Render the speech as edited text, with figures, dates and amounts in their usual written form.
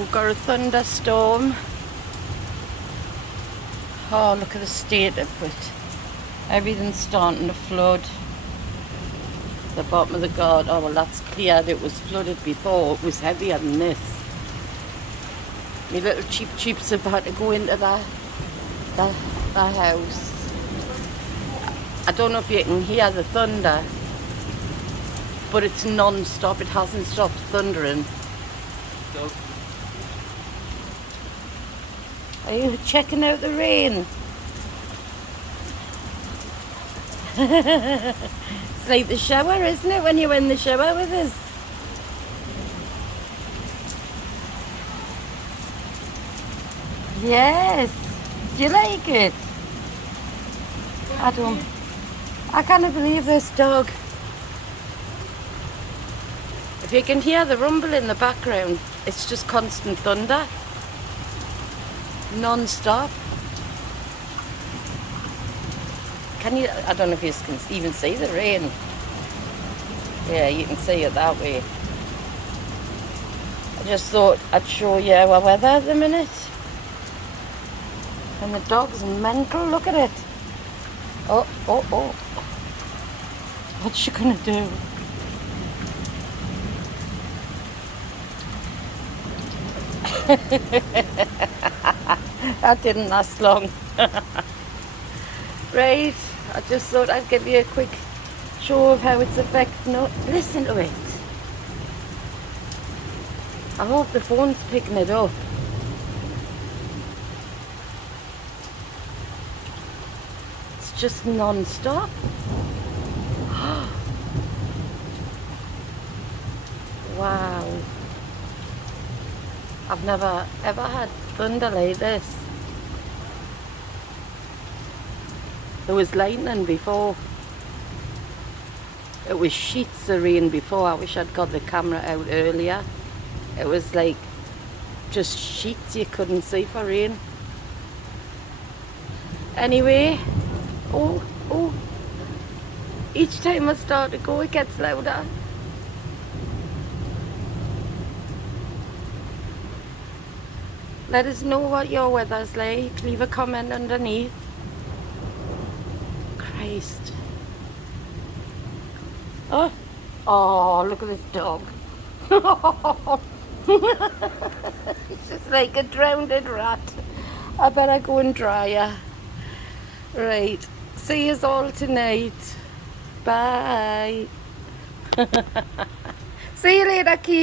We've got a thunderstorm. Oh, look at the state of it. Everything's starting to flood. The bottom of the garden, oh well, that's cleared. It was flooded before. It was heavier than this. My little cheeps have had to go into the house. I don't know if you can hear the thunder, but it's non-stop. It hasn't stopped thundering. Are you checking out the rain? It's like the shower, isn't it, when you're in the shower with us? Yes. Do you like it? I can't believe this dog. If you can hear the rumble in the background, it's just constant thunder. Non-stop. Can you, I don't know if you can even see the rain. Yeah, you can see it that way. I just thought I'd show you our weather at the minute. And the dog's mental, look at it. Oh. What's she gonna do? That didn't last long. Right, I just thought I'd give you a quick show of how it's affecting us. Listen to it. I hope the phone's picking it up. It's just non-stop. Wow. I've never ever had thunder like this. There was lightning before. It was sheets of rain before. I wish I'd got the camera out earlier. It was like just sheets you couldn't see for rain. Anyway, oh. Each time I start to go, it gets louder. Let us know what your weather's like. Leave a comment underneath. Christ. Oh, look at this dog. It's just like a drowned rat. I better go and dry her. Right. See you all tonight. Bye. See you later, Keith.